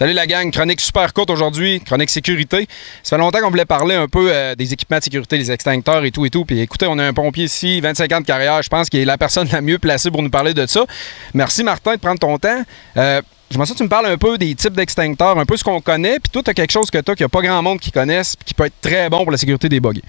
Salut la gang, chronique super courte aujourd'hui, chronique sécurité. Ça fait longtemps qu'on voulait parler un peu des équipements de sécurité, les extincteurs et tout. Puis écoutez, on a un pompier ici, 25 ans de carrière, je pense qu'il est la personne la mieux placée pour nous parler de ça. Merci Martin de prendre ton temps. J'aimerais ça que tu me parles un peu des types d'extincteurs, un peu ce qu'on connaît, puis toi, tu as quelque chose que tu qu'il n'y a pas grand monde qui connaisse, puis qui peut être très bon pour la sécurité des buggy.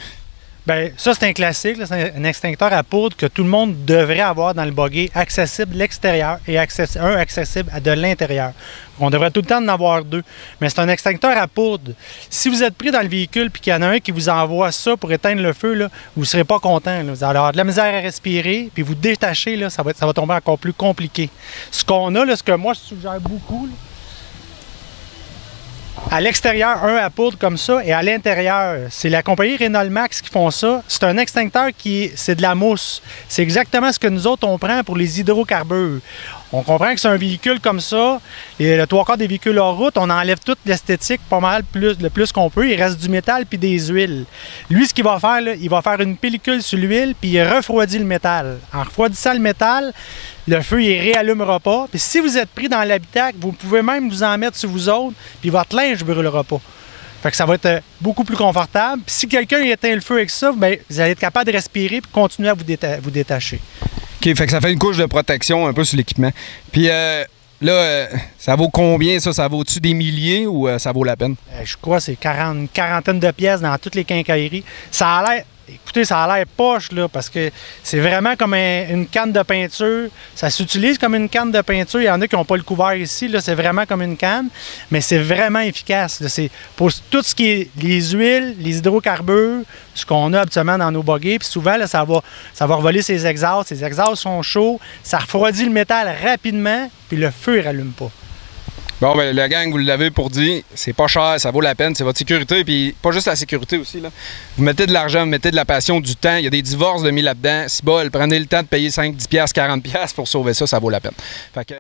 Bien, ça, c'est un classique. C'est un extincteur à poudre que tout le monde devrait avoir dans le buggy, accessible de l'extérieur et accessible de l'intérieur. On devrait tout le temps en avoir deux. Mais c'est un extincteur à poudre. Si vous êtes pris dans le véhicule et qu'il y en a un qui vous envoie ça pour éteindre le feu, là, vous ne serez pas content. Là. Vous allez avoir de la misère à respirer, puis vous détacher, là, ça va tomber encore plus compliqué. Ce qu'on a, là, ce que moi je suggère beaucoup, là, à l'extérieur, un à poudre comme ça, et à l'intérieur, c'est la compagnie Renault Max qui font ça. C'est un extincteur c'est de la mousse. C'est exactement ce que nous autres, on prend pour les hydrocarbures. On comprend que c'est un véhicule comme ça, et le trois quarts des véhicules hors route, on enlève toute l'esthétique pas mal le plus qu'on peut. Il reste du métal puis des huiles. Lui, ce qu'il va faire, là, il va faire une pellicule sur l'huile puis il refroidit le métal. En refroidissant le métal, le feu, il ne réallumera pas. Puis si vous êtes pris dans l'habitacle, vous pouvez même vous en mettre sur vous autres, puis votre linge ne brûlera pas. Fait que ça va être beaucoup plus confortable. Puis si quelqu'un éteint le feu avec ça, bien, vous allez être capable de respirer et continuer à vous détacher. OK, fait que ça fait une couche de protection un peu sur l'équipement. Puis là, ça vaut combien ça? Ça vaut-tu des milliers ou ça vaut la peine? Je crois que c'est une quarantaine de pièces dans toutes les quincailleries. Ça a l'air... Écoutez, ça a l'air poche, là, parce que c'est vraiment comme une canne de peinture. Ça s'utilise comme une canne de peinture. Il y en a qui n'ont pas le couvert ici. Là, c'est vraiment comme une canne, mais c'est vraiment efficace. Là. C'est pour tout ce qui est les huiles, les hydrocarbures, ce qu'on a habituellement dans nos buggy. Puis souvent, là, ça va revoler ses exhausts. Ces exhausts sont chauds. Ça refroidit le métal rapidement, puis le feu ne rallume pas. Bon, ben la gang, vous l'avez pour dire, c'est pas cher, ça vaut la peine, c'est votre sécurité, puis pas juste la sécurité aussi, là. Vous mettez de l'argent, vous mettez de la passion, du temps, il y a des divorces de mis là-dedans, si bol, prenez le temps de payer 5, 10$, 40$ pour sauver ça, ça vaut la peine. Fait que...